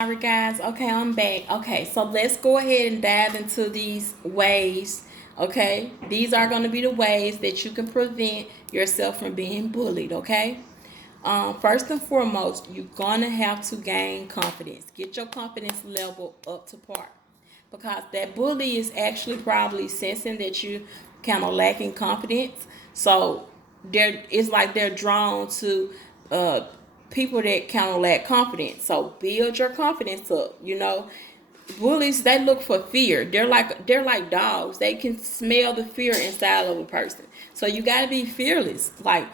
Alright guys, okay, I'm back. Okay, so let's go ahead and dive into these ways. Okay, these are going to be the ways that you can prevent yourself from being bullied. Okay, first and foremost, you're going to have to gain confidence. Get your confidence level up to par, because that bully is actually probably sensing that you kind of lacking confidence. So it's like they're drawn to uh, people that kind of lack confidence. So build your confidence up. Bullies, they look for fear. They're like dogs. They can smell the fear inside of a person. So you got to be fearless. Like,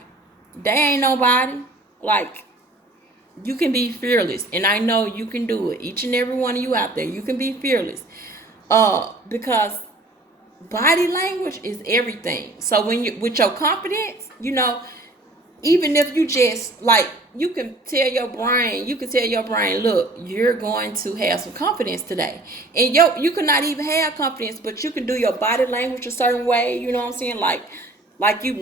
they ain't nobody. Like, you can be fearless, and I know you can do it. Each and every one of you out there, you can be fearless. Because body language is everything. So when you with your confidence, even if you just like, you can tell your brain, look, you're going to have some confidence today. And you could not even have confidence, but you can do your body language a certain way. You know what I'm saying? Like, you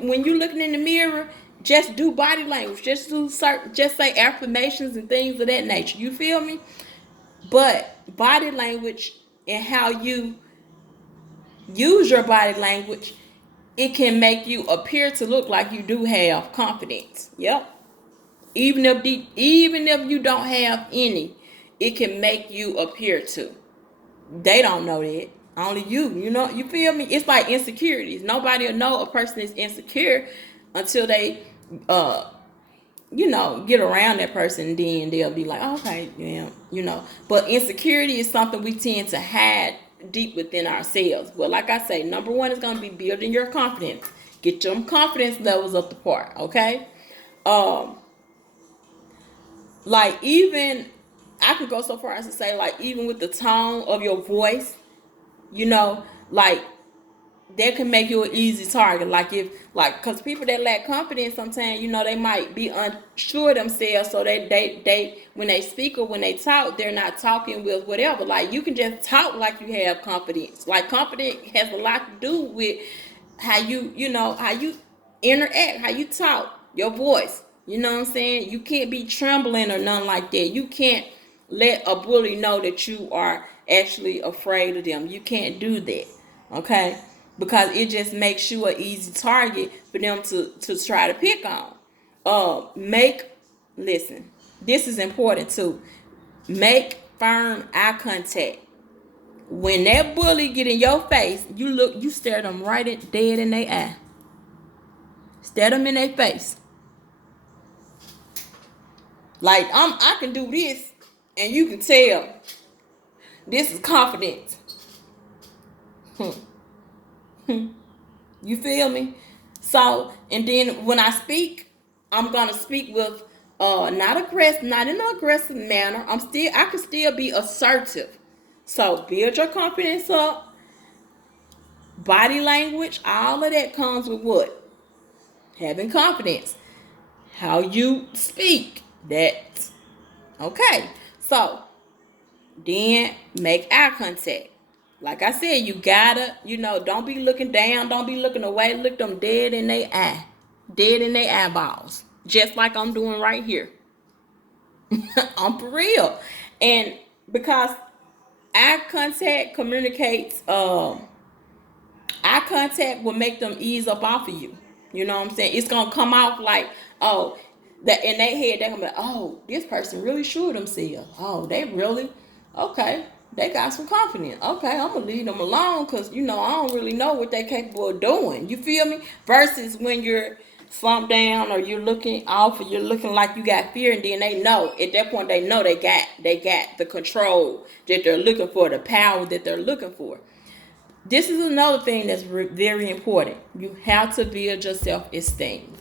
when you're looking in the mirror, just do body language. Just say affirmations and things of that nature. You feel me? But body language and how you use your body language, it can make you appear to look like you do have confidence. Yep. Even if you don't have any, it can make you appear to. They don't know that. Only you. You feel me? It's like insecurities. Nobody will know a person is insecure until they get around that person, and then they'll be like, oh, okay, yeah. But insecurity is something we tend to hide deep within ourselves. But like I say, number one is going to be building your confidence. Get your confidence levels up the part, okay? Um, like, even, I could go so far as to say, like, even with the tone of your voice, like, that can make you an easy target. Because people that lack confidence, sometimes they might be unsure of themselves, so they when they speak or when they talk, they're not talking with whatever. Like, you can just talk like you have confidence. Like, confidence has a lot to do with how you interact, how you talk, your voice. You know what I'm saying? You can't be trembling or nothing like that. You can't let a bully know that you are actually afraid of them. You can't do that. Okay? Because it just makes you an easy target for them to try to pick on. Make Listen, this is important too. Make firm eye contact. When that bully get in your face, you stare them dead in their eye. Stare them in their face. Like, I can do this, and you can tell this is confidence. You feel me? So, and then when I speak, I'm gonna speak with not in an aggressive manner. I can still be assertive. So build your confidence up. Body language, all of that comes with what? Having confidence. How you speak. That okay. So then make eye contact. Like I said, you gotta, don't be looking down, don't be looking away, look them dead in their eye, dead in their eyeballs, just like I'm doing right here. I'm for real. And because eye contact communicates, eye contact will make them ease up off of you. You know what I'm saying? It's gonna come off like, oh, that in their head they're gonna be like, oh, this person really sure of themselves. Oh, they really okay. They got some confidence. Okay, I'm gonna leave them alone because I don't really know what they're capable of doing. You feel me? Versus when you're slumped down or you're looking off or you're looking like you got fear, and then they know at that point they got the control that they're looking for, the power that they're looking for. This is another thing that's very important. You have to build your self-esteem.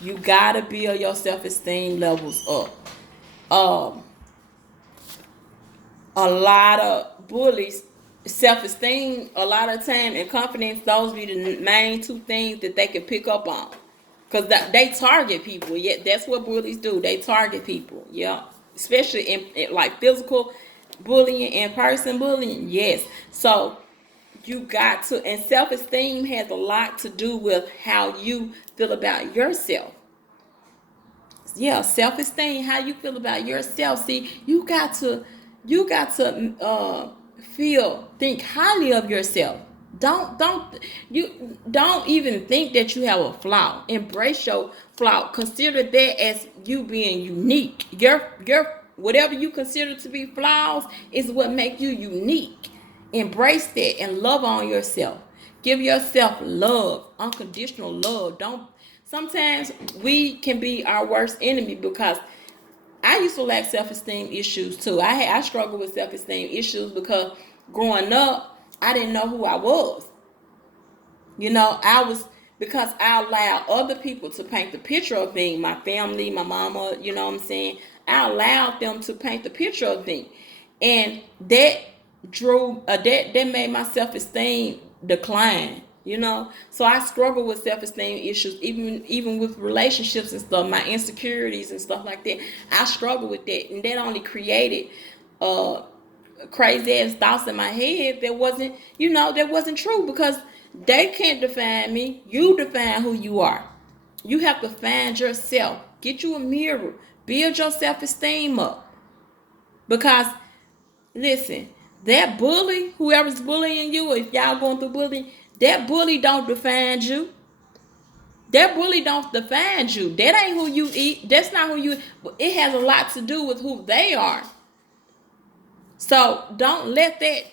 You gotta build your self-esteem levels up. Um, a lot of bullies, self-esteem, a lot of time, and confidence, those be the main two things that they can pick up on. Because they target people. Yeah, that's what bullies do. They target people. Yeah. Especially in like physical bullying and person bullying. Yes. So you got to, and self-esteem has a lot to do with how you feel about yourself. Yeah, self-esteem. How you feel about yourself. See, you got to think highly of yourself. Don't even think that you have a flaw. Embrace your flaw. Consider that as you being unique. Your whatever you consider to be flaws is what make you unique. Embrace that and love on yourself. Give yourself love, unconditional love. Don't Sometimes we can be our worst enemy, because I used to lack self-esteem issues too. I struggled with self-esteem issues because growing up, I didn't know who I was. I was, because I allowed other people to paint the picture of me, my family, my mama, you know what I'm saying? I allowed them to paint the picture of me. And that that made my self-esteem decline. So I struggle with self-esteem issues, even with relationships and stuff, my insecurities and stuff like that. I struggle with that, and that only created uh crazy ass thoughts in my head that wasn't true, because they can't define me. You define who you are. You have to find yourself. Get you a mirror. Build your self-esteem up. Because listen, that bully, whoever's bullying you, if y'all going through bullying, that bully don't define you. That bully don't define you. That ain't who you eat. That's not who you. It has a lot to do with who they are. So don't let that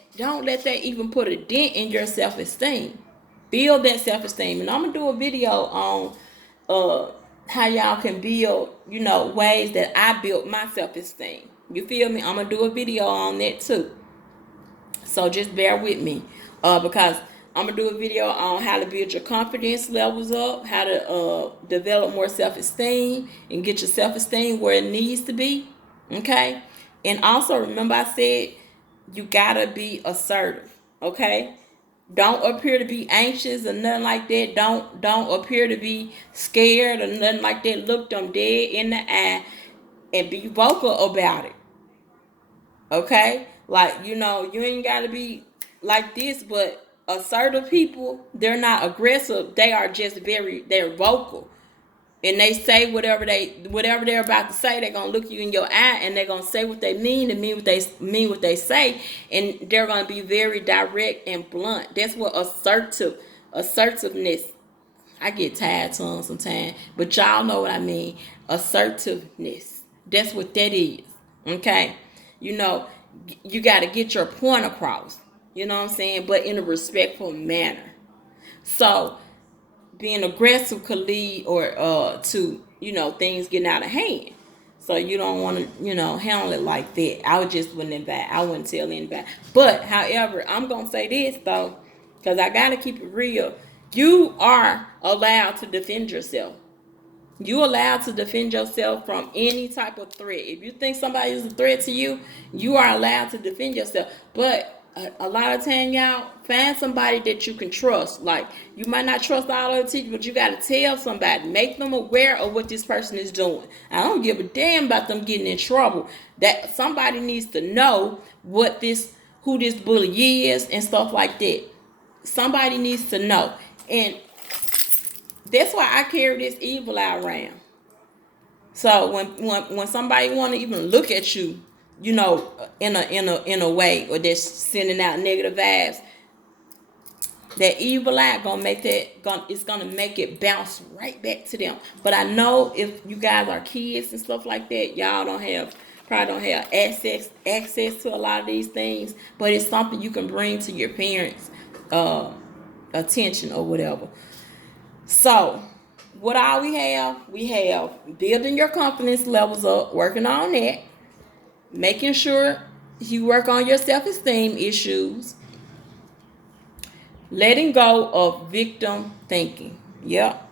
even put a dent in your self-esteem. Build that self-esteem. And I'm gonna do a video on how y'all can build, ways that I built my self-esteem. You feel me? I'm gonna do a video on that too. So just bear with me. Because I'm gonna do a video on how to build your confidence levels up, how to develop more self-esteem and get your self-esteem where it needs to be. Okay? And also remember, I said you gotta be assertive. Okay? Don't appear to be anxious or nothing like that. Don't appear to be scared or nothing like that. Look them dead in the eye and be vocal about it. Okay? Like, you ain't gotta be like this, but assertive people, they're not aggressive. They are just they're vocal. And they say whatever they're about to say. They're gonna look you in your eye and they're gonna say what they mean and mean what they say, and they're gonna be very direct and blunt. That's what assertiveness. I get tired tongue sometimes, but y'all know what I mean. Assertiveness. That's what that is. Okay, you know, you got to get your point across. You know what I'm saying, but in a respectful manner. So being aggressive could lead or to things getting out of hand. So you don't want to handle it like that. I wouldn't tell anybody. But however, I'm gonna say this though, because I gotta keep it real. You are allowed to defend yourself. You allowed to defend yourself from any type of threat. If you think somebody is a threat to you, you are allowed to defend yourself. But a lot of time, y'all, find somebody that you can trust. Like, you might not trust all other teachers, but you got to tell somebody. Make them aware of what this person is doing. I don't give a damn about them getting in trouble. That somebody needs to know who this bully is and stuff like that. Somebody needs to know. And that's why I carry this evil out around. So when somebody want to even look at you, in a way, or they're sending out negative vibes, that evil eye it's gonna make it bounce right back to them. But I know if you guys are kids and stuff like that, y'all probably don't have access to a lot of these things. But it's something you can bring to your parents' attention or whatever. So, what all we have? We have building your confidence levels up, working on that, making sure you work on your self-esteem issues, letting go of victim thinking. Yep.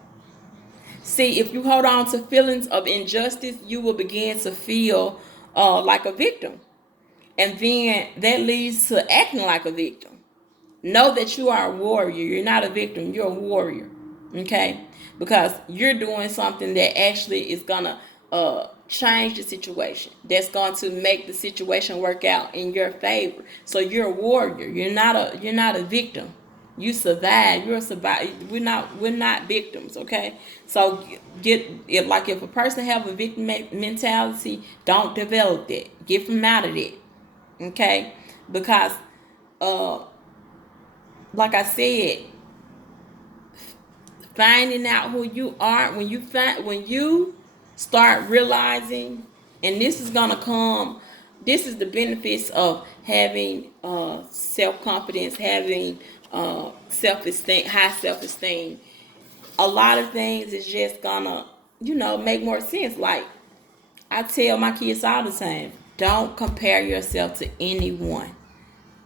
See, if you hold on to feelings of injustice, you will begin to feel like a victim. And then that leads to acting like a victim. Know that you are a warrior. You're not a victim. You're a warrior. Okay? Because you're doing something that actually is going to change the situation. That's going to make the situation work out in your favor. So you're a warrior. You're not a victim. You survive. You're a survivor. We're not victims, okay? So if a person have a victim mentality, don't develop that. Get them out of that, okay? Because uh like I said, finding out who you are, when you start realizing, and this is the benefits of having self-confidence, having self-esteem, high self-esteem. A lot of things is just gonna make more sense. Like I tell my kids all the time, don't compare yourself to anyone.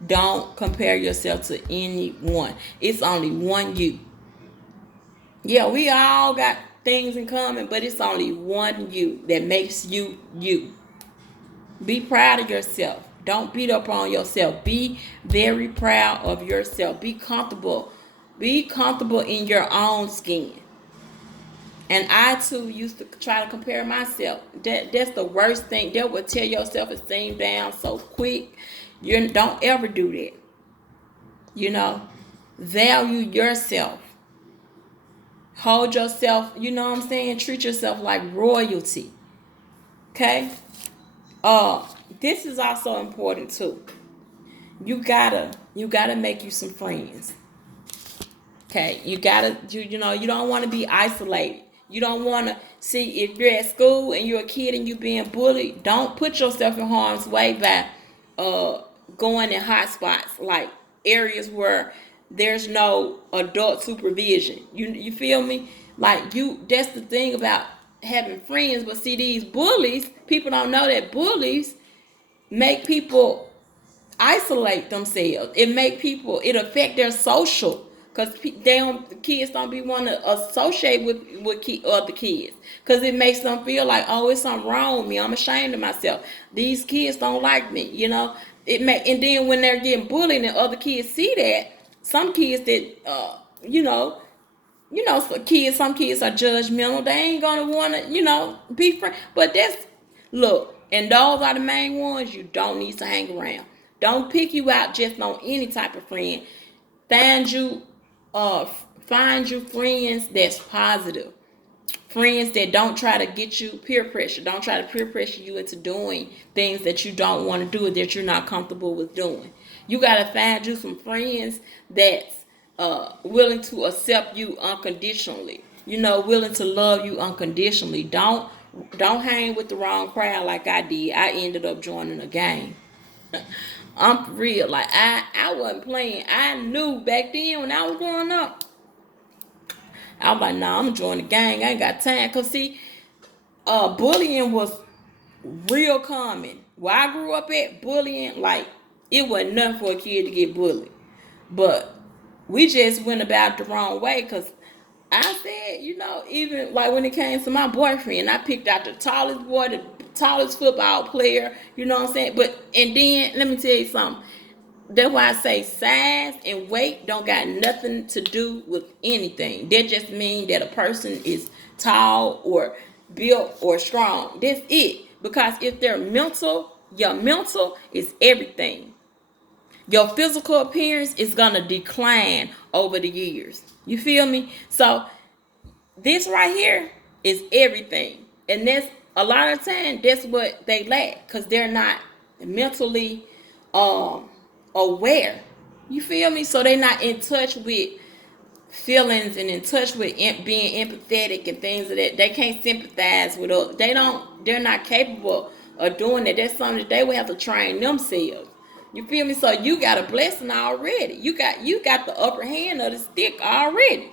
Don't compare yourself to anyone. It's only one you. Yeah, we all got things in common, but it's only one you that makes you you. Be proud of yourself. Don't beat up on yourself. Be very proud of yourself. Be comfortable. Be comfortable in your own skin. And I too used to try to compare myself. That's the worst thing. That will tear your self-esteem down so quick. You don't ever do that. You know, value yourself. Hold yourself, you know what I'm saying? Treat yourself like royalty. Okay? This is also important too. You gotta make you some friends. Okay, you don't want to be isolated. You don't want to see if you're at school and you're a kid and you're being bullied. Don't put yourself in harm's way by going in hot spots, like areas where there's no adult supervision. You feel me? Like that's the thing about having friends. But see, these bullies, people don't know that bullies make people isolate themselves. It affect their social, because kids don't be want to associate with other kids, because it makes them feel like, oh, it's something wrong with me. I'm ashamed of myself. These kids don't like me. And then when they're getting bullied and other kids see that, some kids that some kids are judgmental. They ain't gonna want to, be friends. But look, and those are the main ones you don't need to hang around. Don't pick you out just on any type of friend. Find you, uh, find you friends that's positive. Friends that don't try to get you peer pressure. Don't try to peer pressure you into doing things that you don't want to do, that you're not comfortable with doing. You gotta find you some friends that's willing to accept you unconditionally. Willing to love you unconditionally. Don't hang with the wrong crowd like I did. I ended up joining a gang. I'm for real. Like I wasn't playing. I knew back then when I was growing up. I was like, nah, I'm joining the gang. I ain't got time. Cause see, bullying was real common. Where I grew up at, bullying, like, it wasn't nothing for a kid to get bullied. But we just went about it the wrong way, because I said, even like when it came to my boyfriend, I picked out the tallest boy, the tallest football player, you know what I'm saying? And then, let me tell you something. That's why I say size and weight don't got nothing to do with anything. That just means that a person is tall or built or strong. That's it. Because if they're mental, your mental is everything. Your physical appearance is gonna decline over the years. You feel me? So this right here is everything. And that's a lot of time that's what they lack, because they're not mentally aware. You feel me? So they're not in touch with feelings and in touch with being empathetic and things of that. They can't sympathize with us. They're not capable of doing that. That's something that they will have to train themselves. You feel me? So you got a blessing already. You got the upper hand of the stick already,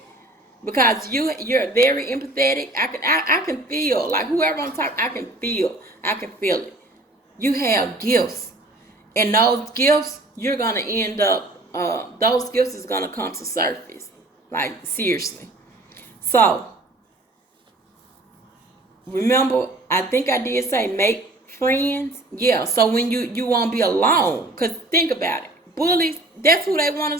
because you're very empathetic. I can feel, like, whoever I'm talking, I can feel it. You have gifts, and those gifts, you're gonna end up those gifts is gonna come to surface, like, seriously. So remember, I think I did say make friends. Yeah, so when you won't be alone, because think about it, bullies, that's who they want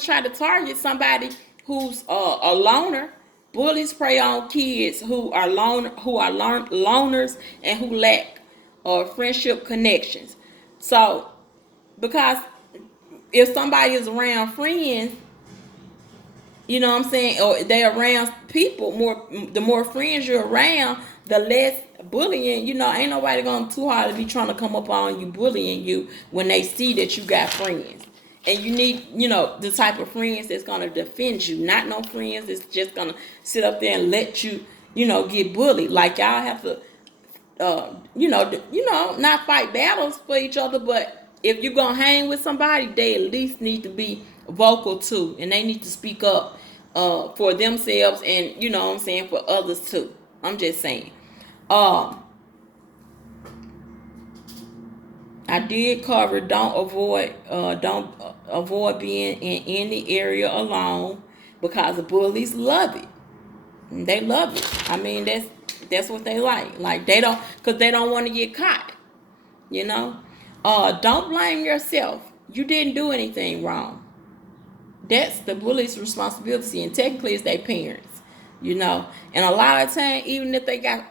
to try to target, somebody who's a loner. Bullies prey on kids who are loners, and who lack friendship connections. So, because if somebody is around friends, You know what I'm saying? Or they around people more. The more friends you're around, the less bullying. Ain't nobody going too hard to be trying to come up on you, bullying you when they see that you got friends. And you need, the type of friends that's gonna defend you, not no friends that's just gonna sit up there and let you, get bullied. Like y'all have to, not fight battles for each other, but if you're gonna hang with somebody, they at least need to be vocal too, and they need to speak up for themselves, and what I'm saying, for others too. I'm just saying. Um, I did cover don't avoid being in any area alone, because the bullies love it. They love it. I mean, that's what they like. Like they don't, because they don't want to get caught. You know, don't blame yourself. You didn't do anything wrong. That's the bully's responsibility, and technically it's their parents. And a lot of time, even if they got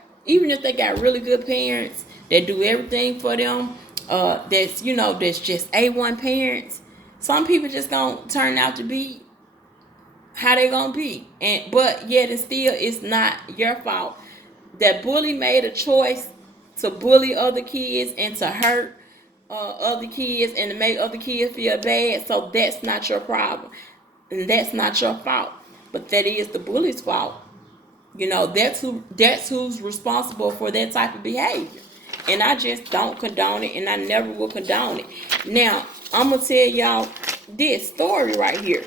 really good parents that do everything for them, that's just A1 parents. Some people just gonna turn out to be how they gonna be, but yet it still is not your fault. That bully made a choice to bully other kids and to hurt other kids and to make other kids feel bad. So that's not your problem, and that's not your fault. But that is the bully's fault. That's who's responsible for that type of behavior. And I just don't condone it, and I never will condone it. Now, I'm gonna tell y'all this story right here.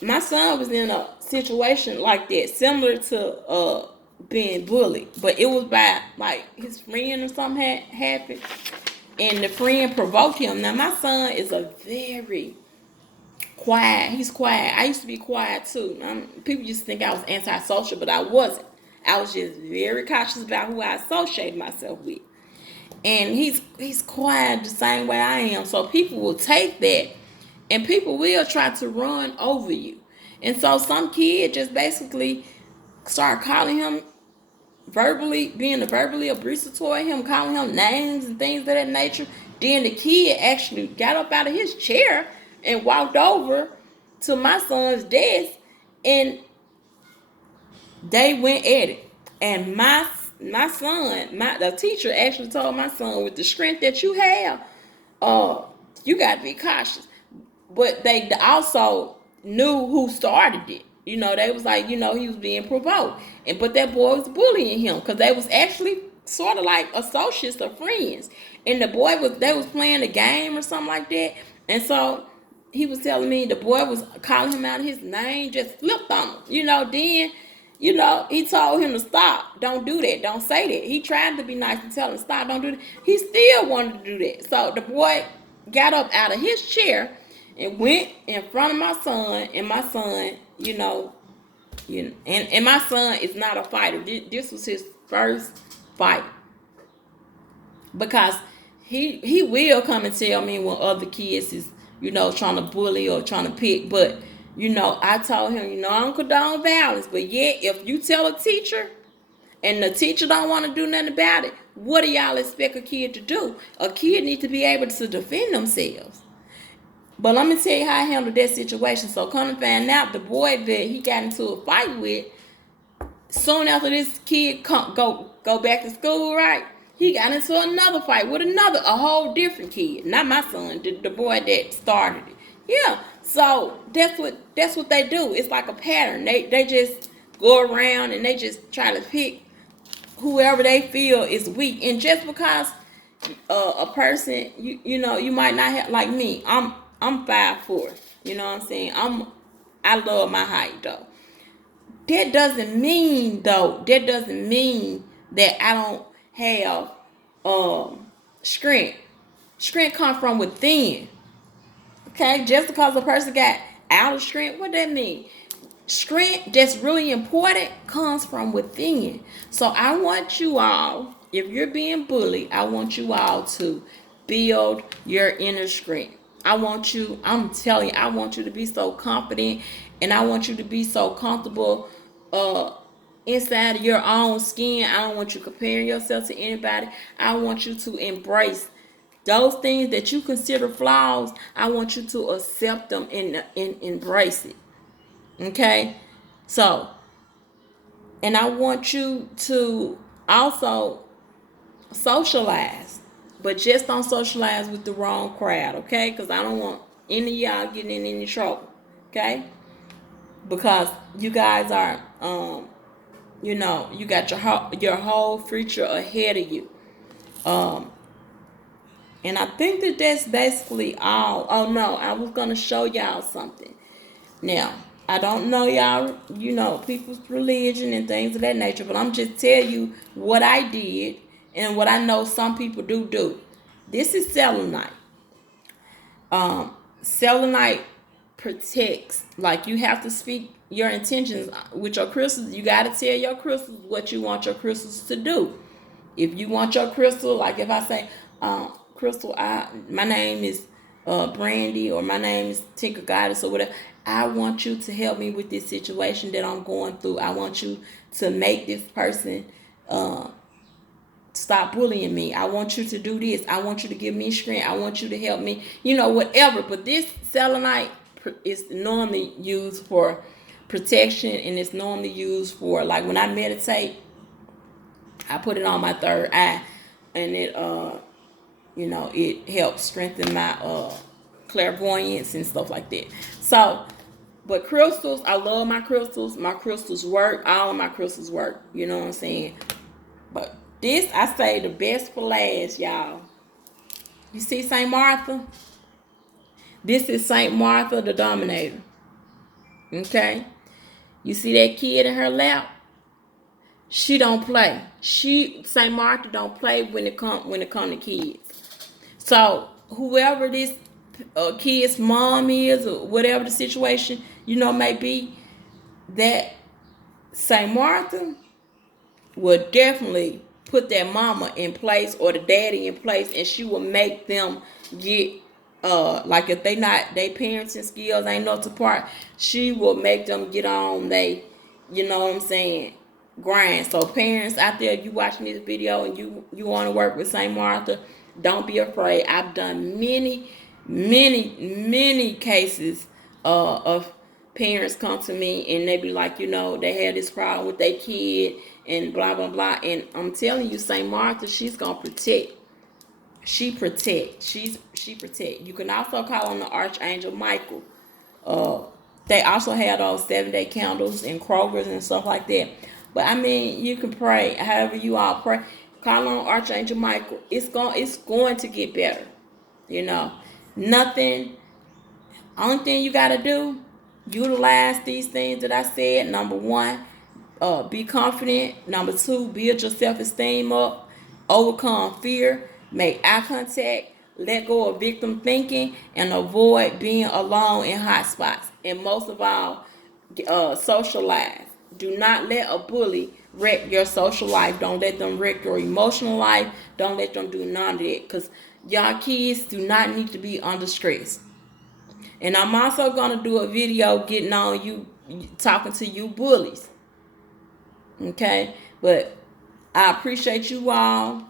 My son was in a situation like that, similar to being bullied, but it was by like his friend or something had happened, and the friend provoked him. Now my son is a very quiet. He's quiet. I used to be quiet too. People used to think I was antisocial, but I wasn't. I was just very cautious about who I associated myself with. And he's quiet the same way I am. So people will take that, and people will try to run over you. And so some kid just basically start calling him being verbally abusive toward him, calling him names and things of that nature. Then the kid actually got up out of his chair and walked over to my son's desk, and they went at it. And the teacher actually told my son, with the strength that you have, you got to be cautious. But they also knew who started it. They was like, he was being provoked. But that boy was bullying him, because they was actually sort of like associates or friends. And they was playing a game or something like that. And so he was telling me the boy was calling him out his name, just flipped on him. Then, he told him to stop. Don't do that. Don't say that. He tried to be nice and tell him to stop. Don't do that. He still wanted to do that. So the boy got up out of his chair and went in front of my son, and my son, and my son is not a fighter. This was his first fight, because he will come and tell me when other kids is, trying to bully or trying to pick. But, I told him, I don't condone violence. But yet, if you tell a teacher and the teacher don't want to do nothing about it, what do y'all expect a kid to do? A kid needs to be able to defend themselves. But let me tell you how I handled that situation. So come to find out, the boy that he got into a fight with, soon after this kid go back to school, right? He got into another fight with a whole different kid. Not my son, the boy that started it. Yeah. So that's what they do. It's like a pattern. They just go around and they just try to pick whoever they feel is weak. And just because a person, you might not have, like me. I'm 5'4". You know what I'm saying? I love my height though. That doesn't mean that I don't have strength. Strength comes from within. Okay, just because a person got out of strength, what that mean? Strength that's really important comes from within. So I want you all, if you're being bullied, I want you all to build your inner strength. I'm telling you, I want you to be so confident, and I want you to be so comfortable inside of your own skin. I don't want you comparing yourself to anybody. I want you to embrace those things that you consider flaws. I want you to accept them and embrace it. Okay? So, and I want you to also socialize, but just don't socialize with the wrong crowd, okay? Because I don't want any of y'all getting in any trouble, okay? Because you guys are, you got your whole future ahead of you. Um, and I think that that's basically all. Oh no, I was gonna show y'all something. Now, I don't know y'all, people's religion and things of that nature, but I'm just telling you what I did and what I know some people do. This is selenite. Selenite protects, like you have to speak your intentions with your crystals. You got to tell your crystals what you want your crystals to do. If you want your crystal, like if I say, Crystal, my name is Brandy, or my name is Tinker Goddess, or whatever. I want you to help me with this situation that I'm going through. I want you to make this person stop bullying me. I want you to do this. I want you to give me strength. I want you to help me. Whatever. But this selenite is normally used for protection, and it's normally used for, like, when I meditate, I put it on my third eye, and it helps strengthen my clairvoyance and stuff like that. So, but crystals, I love my crystals. My crystals work. All of my crystals work. You know what I'm saying? But this, I say, the best for last, y'all. You see St. Martha? This is St. Martha the Dominator. Okay? You see that kid in her lap? She don't play. St. Martha don't play when it come to kids. So whoever this kid's mom is, or whatever the situation may be, that St. Martha will definitely put that mama in place, or the daddy in place, and she will make them get like, if they parenting skills ain't up to part, she will make them get on they, what I'm saying, grind. So parents out there, you watching this video and you want to work with St. Martha, don't be afraid. I've done many cases of parents come to me and they be like, they had this problem with their kid and blah blah blah, and I'm telling you, St. Martha, she's gonna protect. She protect. She protect. You can also call on the Archangel Michael. They also have those 7-day candles and Kroger's and stuff like that. But I mean, you can pray however you all pray. Call on Archangel Michael. It's going to get better. Nothing. Only thing you gotta do, utilize these things that I said. Number one, be confident. Number two, build your self-esteem up. Overcome fear. Make eye contact. Let go of victim thinking, and avoid being alone in hot spots. And most of all, socialize. Do not let a bully wreck your social life. Don't let them wreck your emotional life. Don't let them do none of that, because y'all kids do not need to be under stress. And I'm also going to do a video getting on you, talking to you bullies. Okay? But I appreciate you all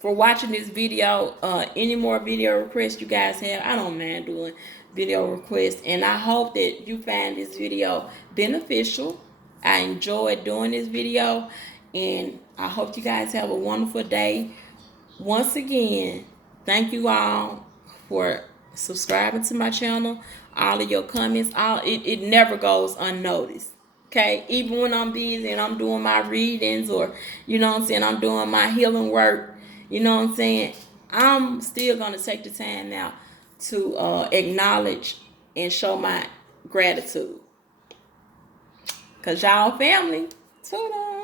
for watching this video. Any more video requests you guys have, I don't mind doing video requests. And I hope that you find this video beneficial. I enjoyed doing this video. And I hope you guys have a wonderful day. Once again, thank you all for subscribing to my channel. All of your comments, it never goes unnoticed. Okay, even when I'm busy and I'm doing my readings, or I'm doing my healing work, I'm still gonna take the time now to acknowledge and show my gratitude, cause y'all family. Toodles.